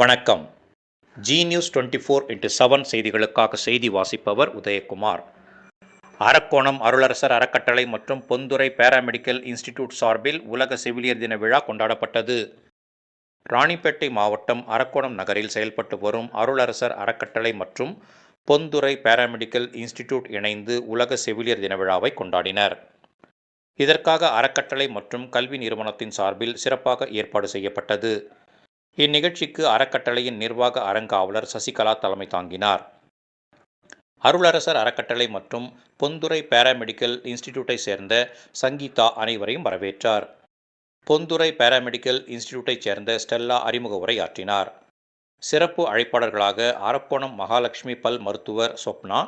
வணக்கம். G news 24x7 செய்திகளுக்காக செய்தி வாசிப்பவர் உதயகுமார். அரக்கோணம் அருளரசர் அறக்கட்டளை மற்றும் பொந்துறை பாராமெடிக்கல் இன்ஸ்டிடியூட் சார்பில் உலக செவிலியர் தின விழா கொண்டாடப்பட்டது. ராணிப்பேட்டை மாவட்டம் அரக்கோணம் நகரில் செயல்பட்டு வரும் அருளரசர் அறக்கட்டளை மற்றும் பொந்துறை பாராமெடிக்கல் இன்ஸ்டிடியூட் இணைந்து உலக செவிலியர் தின விழாவை கொண்டாடினர். இதற்காக அறக்கட்டளை மற்றும் கல்வி நிறுவனத்தின் சார்பில் சிறப்பாக ஏற்பாடு செய்யப்பட்டது. இந்நிகழ்ச்சிக்கு அறக்கட்டளையின் நிர்வாக அறங்காவலர் சசிகலா தலைமை தாங்கினார். அருளரசர் அறக்கட்டளை மற்றும் பொந்துறை பாராமெடிக்கல் இன்ஸ்டிடியூட்டை சேர்ந்த சங்கீதா அனைவரையும் வரவேற்றார். பொந்துறை பாராமெடிக்கல் இன்ஸ்டிடியூட்டை சேர்ந்த ஸ்டெல்லா அறிமுக உரையாற்றினார். சிறப்பு அழைப்பாளர்களாக அரக்கோணம் மகாலட்சுமி பல் மருத்துவர் சொப்னா,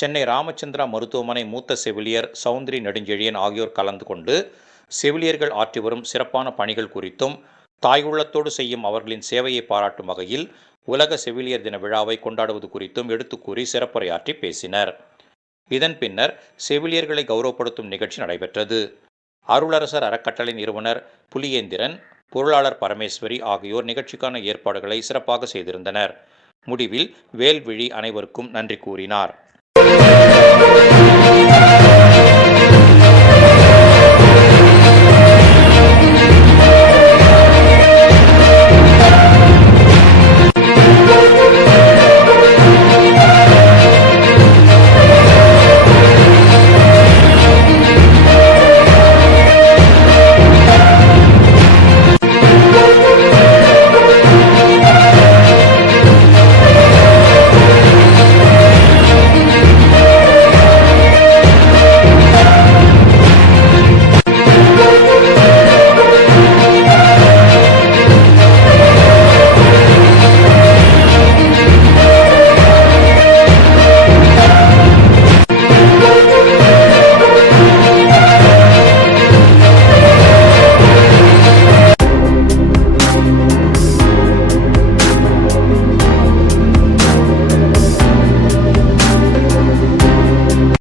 சென்னை ராமச்சந்திரா மருத்துவமனை மூத்த செவிலியர் சௌந்தரி நெடுஞ்செழியன் ஆகியோர் கலந்து கொண்டு செவிலியர்கள் ஆற்றி வரும் சிறப்பான பணிகள் குறித்தும் தாயுள்ளத்தோடு செய்யும் அவர்களின் சேவையை பாராட்டும் வகையில் உலக செவிலியர் தின விழாவை கொண்டாடுவது குறித்தும் எடுத்து கூறி சிறப்புரையாற்றி பேசினர். இதன் பின்னர் செவிலியர்களை கௌரவப்படுத்தும் நிகழ்ச்சி நடைபெற்றது. அருளரசர் அறக்கட்டளை நிறுவனர் புலியேந்திரன், பொருளாளர் பரமேஸ்வரி ஆகியோர் நிகழ்ச்சிக்கான ஏற்பாடுகளை சிறப்பாக செய்திருந்தனர். முடிவில் வேல்விழி அனைவருக்கும் நன்றி கூறினார்.